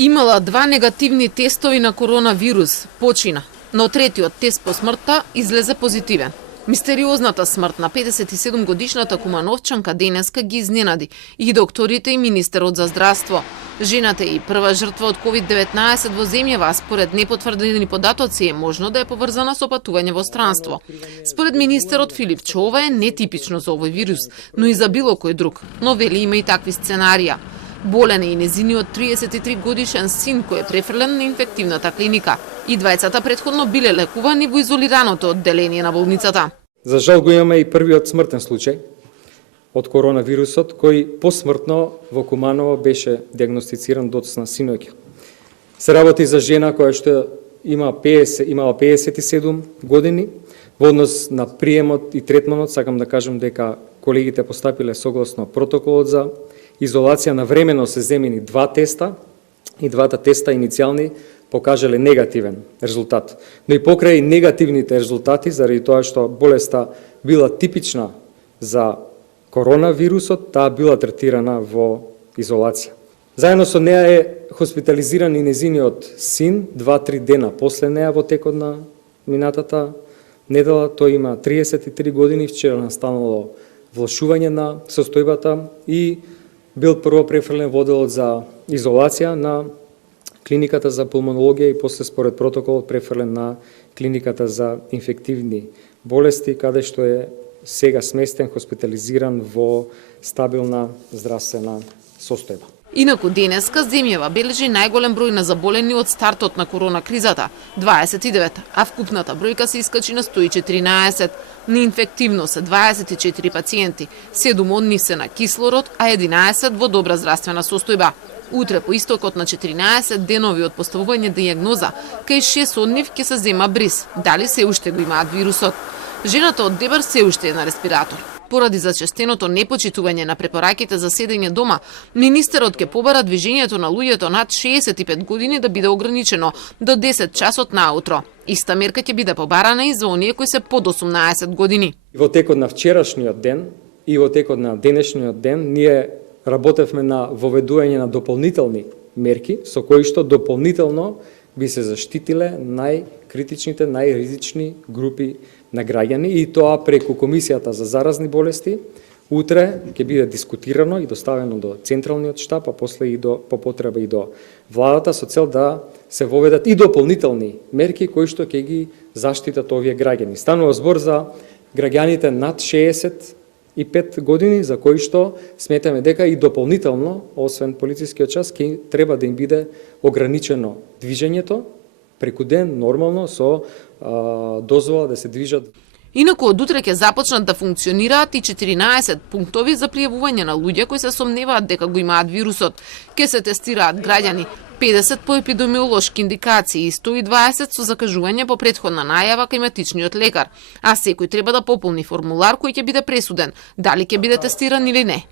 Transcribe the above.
Имала 2 негативни тестови на коронавирус, почина, но третиот тест по смртта излезе позитивен. Мистериозната смрт на 57 годишната кумановчанка денеска ги изненади и докторите и министерот за здравство. Жената е и прва жртва од COVID-19 во земјава, според непотврдени податоци е можно да е поврзана со патување во странство. Според министерот Филипчо, ова е нетипично за овој вирус, но и за било кој друг, но вели има и такви сценарија. Болен е и незиниот 33 годишен син кој е префрлен на инфективната клиника. И двајцата претходно биле лекувани во изолираното одделение на болницата. За жал го имаме и првиот смртен случај од коронавирусот, кој посмртно во Куманово беше диагностициран доцна синоќа. Се работи за жена која што имала 57 години. Во однос на приемот и третманот, сакам да кажам дека колегите постапиле согласно протоколот за изолација. Навремено се земени 2 теста и двата теста иницијални покажале негативен резултат. Но и покрај негативните резултати, заради тоа што болеста била типична за коронавирусот, таа била третирана во изолација. Заедно со неа е хоспитализиран и незиниот син 2-3 дена после неа во текот на минатата недела. Тој има 33 години, вчера настанало влошување на состојбата и бил прво префрлен во одделот за изолација на клиниката за пулмонологија и после според протоколот префрлен на клиниката за инфективни болести, каде што е сега сместен, хоспитализиран во стабилна здравствена состојба. Инаку денеска земјава бележи најголем број на заболени од стартот на корона кризата, 29, а вкупната бројка се искачи на 114. Неинфективно се 24 пациенти, 7 од нив се на кислород, а 11 во добра здравствена состојба. Утре по истокот на 14 денови од поставување дијагноза, кај 6 од нив ќе се зема бриз, дали се уште го имаат вирусот. Жената од Дебар се уште е на респиратор. Поради зачестеното непочитување на препораките за седење дома, министерот ќе побара движењето на луѓето над 65 години да биде ограничено до 10 часот наутро. Иста мерка ќе биде побарана и за оние кои се под 18 години. Во текот на вчерашниот ден и во текот на денешниот ден ние работевме на воведување на дополнителни мерки со кои што дополнително би се заштитиле најкритичните, најризични групи на граѓани, и тоа преку Комисијата за заразни болести. Утре ќе биде дискутирано и доставено до Централниот штаб, а после и по потреба и до владата, со цел да се воведат и дополнителни мерки кои што ќе ги заштитат овие граѓани. Станува збор за граѓаните над 65 години, за кои што сметаме дека и дополнително, освен полицискиот час, ќе треба да им биде ограничено движењето преку ден, нормално, со дозвола да се движат. Инаку од утре ќе започнат да функционираат и 14 пунктови за пријавување на луѓе кои се сомневаат дека го имаат вирусот. Ке се тестираат граѓани 50 по епидемиолошки индикации и 120 со закажување по претходна најава кај матичниот лекар, а секој треба да пополни формулар кој ќе биде пресуден, дали ќе биде тестиран или не.